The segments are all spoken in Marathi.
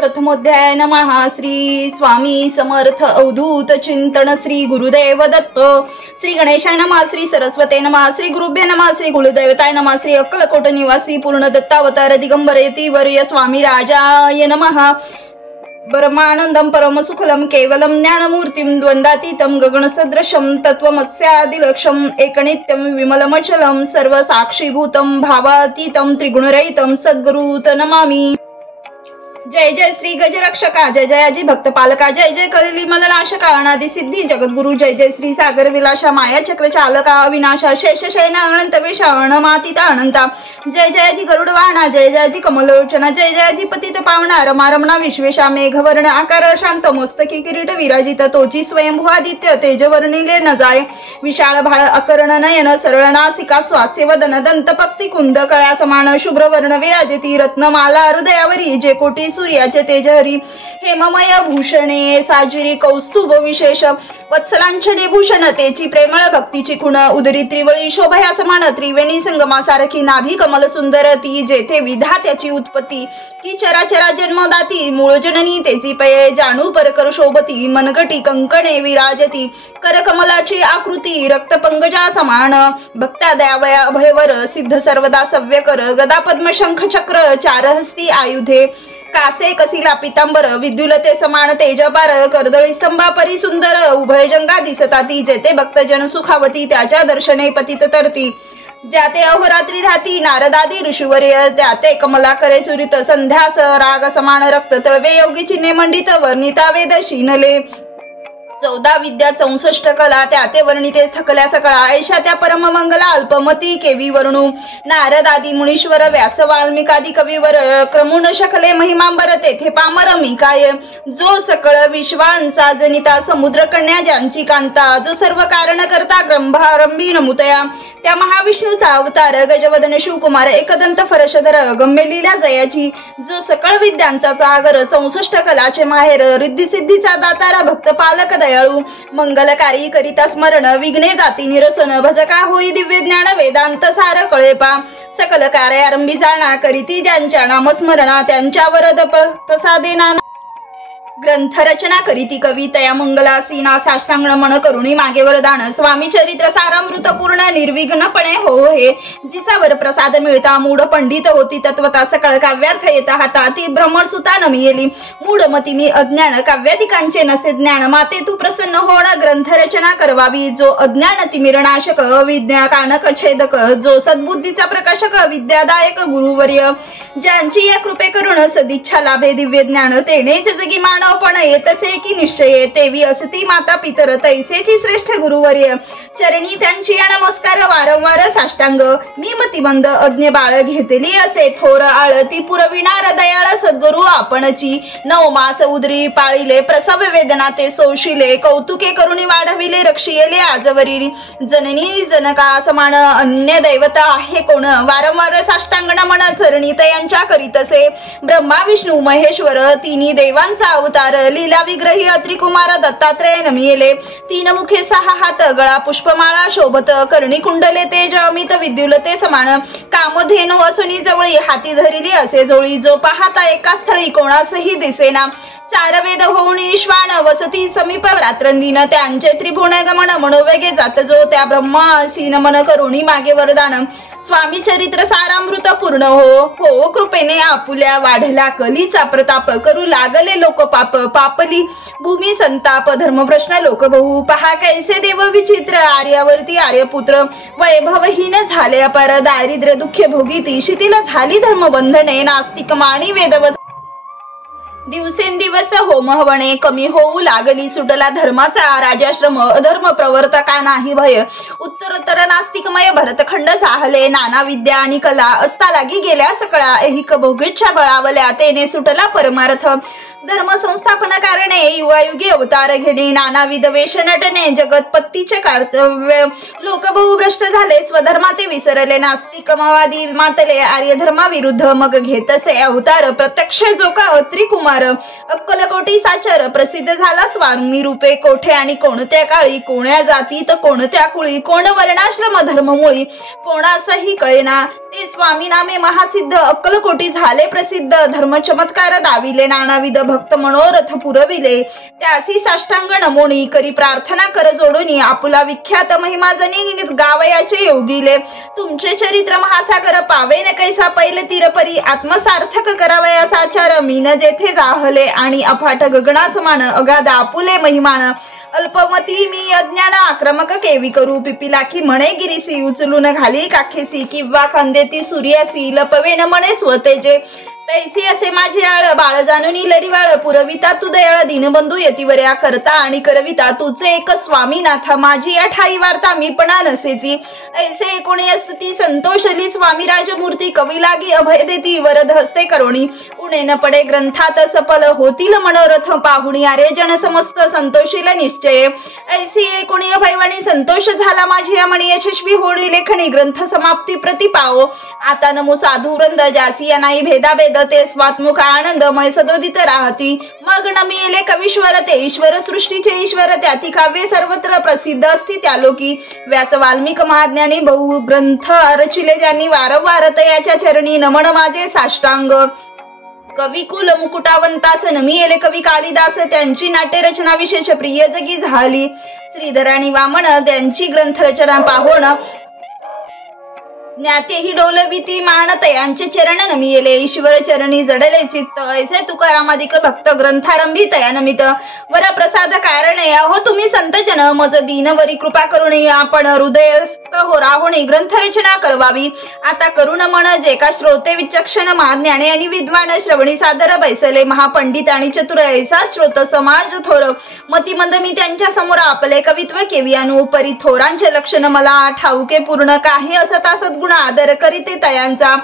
प्रथमोध्याय नमः। श्री स्वामी समर्थ अवधूत चिंतन श्री गुरुदेव दत्त। श्री गणेशाय नमः। श्री सरस्वते नमः। श्री गुरुभ्य नमः। श्री कुलदैवताय नमः। श्री अक्कलकोट निवासी पूर्ण दत्तावतार दिगंबर यतिवर्य स्वामी राजाय नमः। परमानंदम परमसुखलम केवलम ज्ञानमूर्तिम द्वंद्वातीतम गगनसदृशम तत्वमस्यादिलक्षम एकनित्यम विमलमचलम सर्वसाक्षीभूतम भावातीतम त्रिगुणरहितम सद्गुरुत नमामि। जय जय श्री गजरक्षका, जय जयाजी भक्त पालका, जय जय कलिली मलनाशका, अनादि सिद्धी जगद्गुरु, जय जय श्री सागर विलासा, माया चक्र चालका, अविनाशा, शेष शयन अनंत विषा अणमातीता अनंता, जय जयाजी गरुड वाहना, जय जयाजी कमलोचना, जय जयाजी पतित पावना, रमारमणा विश्वेशा, मेघवर्ण आकार शांत, मस्तकी किरीट विराजित, तोची स्वयंभुआदित्य, तेजवर्णिले न जाय, विशाळ भाळ अकर्ण नयन, सरळ नासिका, स्वास्य वदन, दंत पक्ती कुंद कळा समान, शुभ्र वर्ण विराजिती, रत्नमाला हृदयावरी, जे कोटी सूर्याचे तेजहरी, हेममय भूषणे साजिरी, कौस्तुभ विशेष वत्सलांचने भूषण, तेची प्रेमळ भक्तीची खुण, उदरी त्रिवळी शोभया समान, त्रिवेणी संगमासारखी नाभी कमल सुंदर, ती जेथे विधात्याची उत्पत्ती, की चराचरा जन्मदाती, मूळ जननी तेची पये, जाणू परकर शोभती, मनगटी कंकणे विराजती, करकमलाची आकृती, रक्तपंकजा समान, भक्ता दयावया अभयवर, सिद्ध सर्वदा सव्यकर, गदा पद्म शंख चक्र, चारहस्ती आयुधे, कासे कसिला पितांबर, विद्युलते समान तेजपार, कर्दळी स्तंभा परी सुंदर, उभय जंगा दिसता ती, जेते भक्तजन सुखावती, त्याच्या दर्शने पतित तरती, ज्याते अहोरात्री राहती नारदादी ऋषीवर्य, त्याते कमला करे चुरित, संध्यास राग समान रक्त, तळवे योगी चिन्हे मंडित, वर्णिता वेद शिनले, 14 विद्या 64 कला, त्याते वर्णिते थकल्या सकळा, ऐशा त्या परममंगला, अल्पमती केवी वर्णू, नारद आदी मुनीश्वर, व्यास वाल्मिकादी कविवर, क्रमून शकले महिमांबर, तेथे पामर मी काय, जो सकळ विश्वांचा जनिता, समुद्र कन्या ज्यांची कांता, जो सर्व कारण करता ग्रंभारंभी नमुतया, त्या महाविष्णूचा अवतार, गजवदन शिवकुमार, एकदंत फरशधर, गम्य लीला जयाची, जो सकळ विद्यांचा सागर, 64 कलाचे माहेर, रिद्धी सिद्धीचा दातारा, भक्त पालक दयाळू, मंगलकारी करिता स्मरण, विघ्ने जाती निरसन, भजका होई दिव्य ज्ञान, वेदांत सार कळेपा, सकल कार्य आरंभी जाणा, करीती ज्यांच्या नामस्मरणा, त्यांच्या वरद प्रसादेना, ग्रंथ रचना करीती कवी, तया मंगलासीना, साष्टांग नमन करुणी मागे वरदान, स्वामी चरित्र सारामृत पूर्ण, निर्विघ्नपणे हो हे, जिचावर प्रसाद मिळता, मूढ पंडित होती तत्वता, सकळ काव्यार्थ येता हाता, ती भ्रमण सुता नमी येली, मूढमती मी अज्ञान, काव्याधिकांचे नसे ज्ञान, माते तू प्रसन्न होण, ग्रंथ रचना करवावी, जो अज्ञान तिमिरनाशक, विद्या कानक छेदक, जो सद्बुद्धीचा प्रकाशक, विद्यादायक गुरुवर्य, ज्यांची या कृपे करून सदिच्छा लाभे दिव्य ज्ञान, तेनेच जगी मानव पण येतसे की निश्चय, तेवी असती माता पितर, तैसेची श्रेष्ठ गुरुवर्य, चरणी त्यांची नमस्कार वारंवार साष्टांग, मी मतिमंद अज्ञ बाळ घेतली असे थोर आळ, ती पुरविणार दयाळ सद्गुरु आपणची, 9 मास उदरी पाळिले, प्रसव वेदना ते सोशिले, कौतुके करुणी वाढविले, रक्षिले आजवरी, जननी जनका समान, अन्य दैवता आहे कोण, वारंवार साष्टांग नमन चरणी तयांच्या करीतसे, ब्रह्मा विष्णू महेश्वर, तिन्ही देवांचा अवतार, लीला विग्रही अत्रिकुमार दत्तात्रय नमिले, 3 मुखे 6 हात, गळा पुष्पमाळा शोभत, कर्णी कुंडले तेज अमित विद्युलते समान, कामधेनु असुनी जवळी, हाती धरिली असे जोळी, जो पाहता एका स्थळी कोणासही दिसेना, 4 वेद होऊन ईश्वान, वसती समीप रात्रंदिन, त्यांचे त्रिभुवन गमन, मनोवेगे जात जो, त्या ब्रह्मासी नमन करुणी मागे वरदान, स्वामी चरित्र सारामृत पूर्ण हो कृपेने आपुल्या, वाढला कलीचा प्रताप, करू लागले लोक पाप, पापली भूमी संताप, धर्मप्रश्न लोक बहु, पहा कैसे देव विचित्र, आर्यावरती आर्यपुत्र, वैभवहीन झाले अपार, दारिद्र्य दुःख भोगीती, शिथिल झाली धर्मबंधने, नास्तिक मानी वेदवत, दिवसेंदिवस होमहवणे कमी होऊ लागली, सुटला धर्माचा राजाश्रम, अधर्म प्रवर्तका नाही भय, उत्तरोत्तर नास्तिकमय भरतखंड जाहले, नाना विद्या आणि कला असता लागी गेल्या सकळा, ऐहिक भोगेच्छा बळावल्या, तेने सुटला परमार्थ, धर्म संस्थापन कारणे युगायुगी अवतार घेणे नानाविध वेश नटणे जगतपत्तीचे कर्तव्य लोक बहुभ्रष्ट झाले स्वधर्माते विसरले नास्तिकवादी मातले आर्य धर्माविरुद्ध मग घेतसे अवतार प्रत्यक्ष जोका त्रिकुमार अक्कलकोटी साचर प्रसिद्ध झाला स्वामी रूपे कोठे आणि कोणत्या काळी कोण्या जातीत कोणत्या कुळी कोण वर्णाश्रम धर्ममुळी कोणासही कळेना ते स्वामी नामे महासिद्ध अक्कलकोटी झाले प्रसिद्ध धर्म चमत्कार दाविले नानाविध भक्त मनोरथ पुरविले त्यासी साष्टांग नमोनी करी प्रार्थना कर जोडूनी आपुला विख्यात महिमाजनी गावयाचे योगिले तुमचे चरित्र महासागर पावे न कैसा पैल तीरपरी आत्मसार्थक करावया साचार मीन जेथे जाहले आणि अफाट गगना समान अगाध आपुले महिमान अल्पमती मी अज्ञान आक्रमक केवी करू पिपिलाखी म्हणे गिरीसी उचलून घाली काखेसी किंवा खांदेती सूर्यासी लपवेन म्हणे स्वतेजे तैसी असे माझे आळ बाळ जाणूनी लरीवाळ पुरविता तू दयाळ दीनबंधू यतिवर्या करता आणि करविता तुझे एक स्वामीनाथा माझी या ठाई वार्ता मी पणा नसेची ऐसे कोणी असती संतोषली स्वामी राजमूर्ती कवी लागी अभय देती वरद हस्ते करोणी उणे न पडे ग्रंथात सफल होतील मनोरथ पाहुणी आर्यजन समस्त संतोषील निश्चय ऐसी कोणी अभयवाणी संतोष झाला माझी या मणी यशस्वी होळी लेखणी ग्रंथ समाप्ती प्रतिपाओ आता नमो साधू वृंद जासी या नाही भेदाभेद ते स्वात्मुख आनंदमय सदोदित राहती मग नमिले कवीश्वर ते ईश्वर सृष्टीचे ईश्वर त्याती काव्ये सर्वत्र प्रसिद्ध असती त्या लोकी व्यास वाल्मिक महाज्ञानी बहु ग्रंथ रचिले ज्यांनी वारंवार तयाच्या चरणी नमन माझे साष्टांग कविकुल मुकुटावंतास नमिले कवी कालिदास त्यांची नाट्य रचना विशेष प्रिय जगी झाली श्रीधराणी वामन त्यांची ग्रंथ रचना पाहोण ज्ञातेही डोलविती मानत यांचे चरण नमिले ईश्वर चरणी जडले चित्त ऐसे तुकारामादिक भक्त ग्रंथारंभी तया नमित वर प्रसाद कारणे अहो तुम्ही संतजन मज दीनवरी कृपा करुणी आपण हृदयस्थ हो राहुणी ग्रंथ रचना करवावी आता करुण मन जे का श्रोते विचक्षण महाज्ञाने आणि विद्वान श्रवणी सादर बैसले महापंडित आणि चतुर ऐसा श्रोत समाज थोर मतिमंद मी त्यांच्या समोर आपले कवित्व केवी अनुपरी थोरांचे लक्षण मला ठाऊके पूर्ण काही असता सद्गुण आदर करीते तयांचा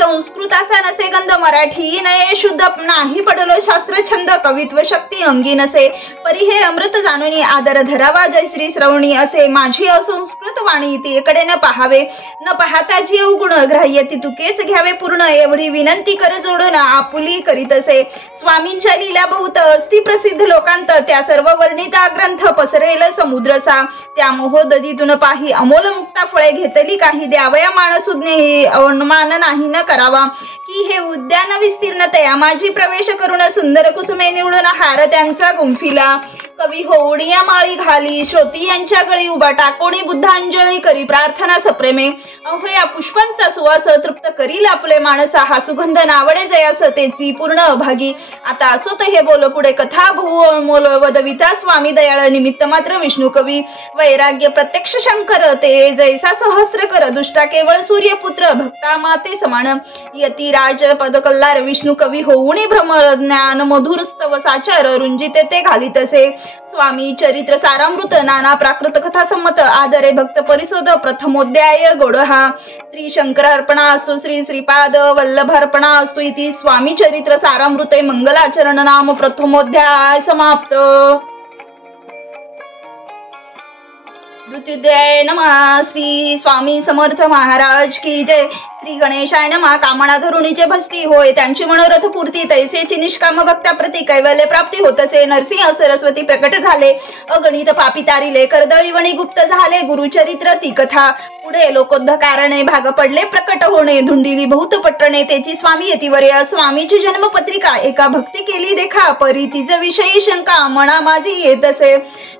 संस्कृताचा नसे गंध मराठी नये शुद्ध नाही पडलो शास्त्र छंद कवित्व शक्ती अंगी नसे परी हे अमृत जाणूनी आदर धरावा जय श्री श्रवणी असे माझी असंस्कृत वाणी ती इकडे न पाहावे न पाहता जी अवगुण ग्राह्य ती तुकेच घ्यावे पूर्ण एवढी विनंती कर जोडून आपुली करीत असे स्वामींच्या लीला बहुत अस्ति प्रसिद्ध लोकांत त्या सर्व वर्णिता ग्रंथ पसरेल समुद्रचा त्या मोहोदधीतून पाही अमोल मुक्ता फळे घेतली काही द्यावया मानसुज्ञ अवमान नाही न करावा की हे उद्यान विस्तीर्ण तया माझी प्रवेश करून सुंदर कुसुमे निवडून हार त्यांचा गुंफिला कवी होडिया माळी घाली श्रोती यांच्या गळी उभा टाकोणी बुद्धांजली करी प्रार्थना सप्रेमे अहो या पुष्पांचा सुवास तृप्त करील आपले माणसा हा सुगंध नावडे जयास तेची पूर्ण अभागी आता असोत हे बोल पुढे कथा भू मोल वदविता स्वामी दयाळ निमित्त मात्र विष्णू कवी वैराग्य प्रत्यक्ष शंकर ते जैसा सहस्र कर दुष्टा केवळ सूर्यपुत्र भक्ता माते समान यती राज पदकल्लार विष्णू कवी होऊनी भ्रमर ज्ञान मधुर स्तव साचार रुंजिते ते घालितसे स्वामी चरित्र सारामृत नाना प्राकृत कथा संमत आदरे भक्त परिशोध प्रथमोध्याय गोडहा श्री शंकर अर्पणा असतो श्री श्रीपाद वल्लभ अर्पणा असतो इति स्वामी चरित्र सारामृते मंगलाचरण नाम प्रथमोध्याय समाप्त। द्वितीय नमः श्री स्वामी समर्थ महाराज की जय। श्री गणेशाय नमः। कामना धरुणीचे भस्ती होय त्यांची मनोरथ पूर्ती तैसेची निष्काम भक्ता प्रति कैवल्य प्राप्ती होतसे नरसिंह सरस्वती प्रकट झाले अगणित पापी तारिले कर्दळीवणी गुप्त झाले गुरुचरित्र ती कथा पुढे लोकोद्ध कारणे भाग पडले प्रकट होणे धुंडिली बहुत पट्टणे त्याची स्वामी यतिवर्य स्वामीची जन्मपत्रिका एका भक्ती केली देखा परी तिज विषयी शंका मना माझी येतसे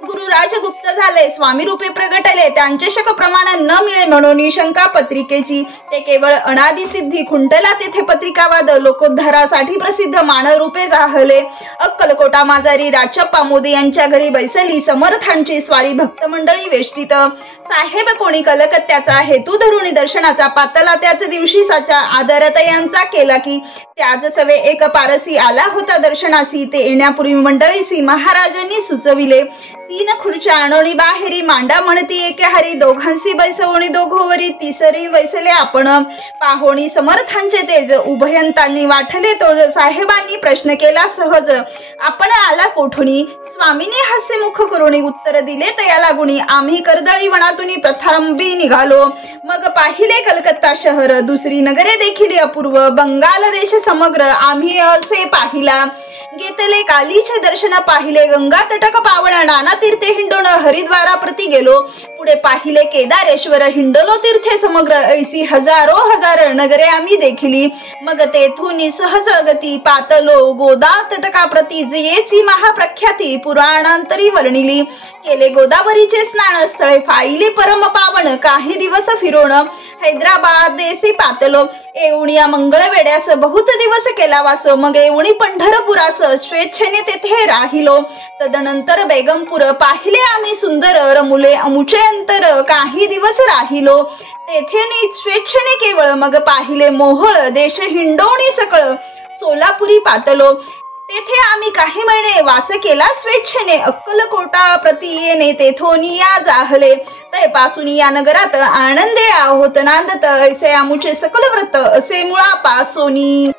गुरु राजगुप्त झाले स्वामी रूपे प्रगटले त्यांचे शक प्रमाण न मिळे म्हणून शंका पत्रिकेची ते केवळ अनादि सिद्धी खुंटला तेथे पत्रिकावाद लोकोद्धारासाठी प्रसिद्ध मानरूपे जाहले अक्कलकोटा माजारी राजप्पा मोदी यांच्या घरी बैसली समर्थांची स्वारी भक्त मंडळी वेष्टित साहेब कोणी कलकत्त्याचा हेतू धरुणी दर्शनाचा पातला त्याच दिवशी साचा आदरतयांचा केला की त्याच सवे एक पारसी आला होता दर्शनासी ते येण्यापूर्वी मंडळीसी महाराजांनी सुचविले 3 खुर्च्या आणोनी बाहेरी मांडा म्हणती एके हारी दोघांसी बैसवणी दोघोवरी तिसरी बैसले आपण पाहोणी समर्थांचे तेज उभयंतांनी वाटले तोज साहेबांनी प्रश्न केला सहज आपण आला कोठुनी स्वामीने हास्यमुख करुणी उत्तर दिले तया लागुनी आम्ही कर्दळी वनातून प्रथांबी निघालो मग पाहिले कलकत्ता शहर दुसरी नगरे देखील अपूर्व बंगाल देश समग्र आम्ही असे पाहिला घेतले कालीचे दर्शन पाहिले गंगा तटक पावन नाना तीर्थे हिंडून हरिद्वारा प्रति गेलो पुढे पाहिले केदारेश्वर हिंडलो तीर्थे समग्र ऐसी हजारो हजार नगरे आम्ही देखिली मग तेथून सहज गती पातलो गोदा तटका प्रति जयेची महाप्रख्याती पुराणांतरी वर्णिली केले गोदावरीचे स्नान स्थळे फाईली परम पावन काही दिवस फिरून हैदराबाद देसी पातलो एवढ्या मंगळवेड्यास बहुत दिवस केला वास मग एवढी पंढरपुरास स्वेच्छेने तेथे राहिलो तदनंतर बेगमपूर पाहिले आम्ही सुंदर रमुले अमुचे अंतर काही दिवस राहिलो तेथे स्वेच्छेने केवळ मग पाहिले मोहोळ देश हिंडवणी सकळ सोलापुरी पातलो तेथे आम्ही काही महिने वास केला स्वेच्छेने अक्कलकोटा प्रति येणे तेथून या जाहले तैपासून या नगरात आनंदे आहोत नांदत ऐसे आमुचे सकल व्रत असे मुळापासोनी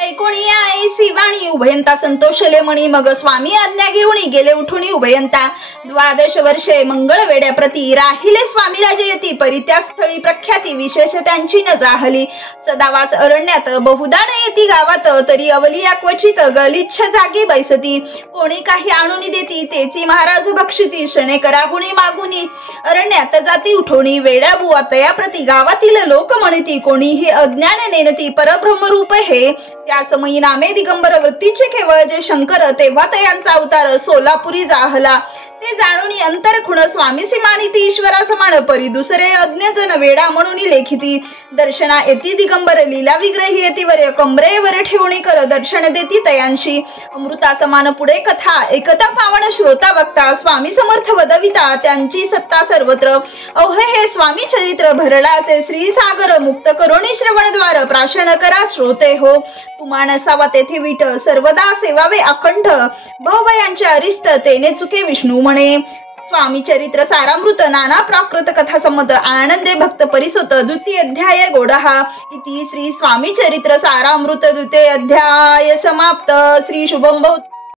ऐकोणी ऐसी वाणी उभयंता संतोषले म्हणी मग स्वामी आज्ञा घेऊन गेले उठून उभयंता 12 वर्षे मंगळवेड्या प्रति राहिले स्वामी राजयती परित्या स्थळी प्रख्याती विशेष त्यांची न जाहली सदावास अरण्यात बहुदा न येती गावात तरी अवलिया क्वचित गलिच्छ जागी बैसती कोणी काही आणून देती तेची महाराज भक्षिती शणे कराहुणी मागुनी अरण्यात जाती उठोणी वेड्या बुवा तया प्रति गावातील लोक म्हणती कोणीही अज्ञान नेनती परब्रह्मरूप हे त्या समयी नामे दिगंबर वृत्तीचे केवळ जे शंकर तेव्हा तयांचा अवतार सोलापुरी जाहला ते जाणून अंतर खुण स्वामीसी मानिती ईश्वरा समान परी दुसरे अज्ञजन वेडा म्हणून लेखिती दर्शना येती दिगंबर लीला विग्रही येतीवर कमरेवर ठेवणी कर दर्शन देती तयांशी अमृता समान पुढे कथा एकता पावन श्रोता वक्ता स्वामी समर्थ वदविता त्यांची सत्ता सर्वत्र अवहे हे स्वामी चरित्र भरला असे श्री सागर मुक्त करोणी श्रवणद्वार प्राशन करा श्रोते हो तुम्हा नसावा तेथे विट सर्वदा सेवावे अखंड भवयांचे अरिष्ट तेने चुके विष्णू म्हणे स्वामी चरित्र सारामृत नाना प्राकृत कथा संमत आनंदे भक्त परिसोत द्वितीय अध्याय गोडहा इति श्री स्वामी चरित्र सारामृत द्वितीय अध्याय समाप्त श्री शुभम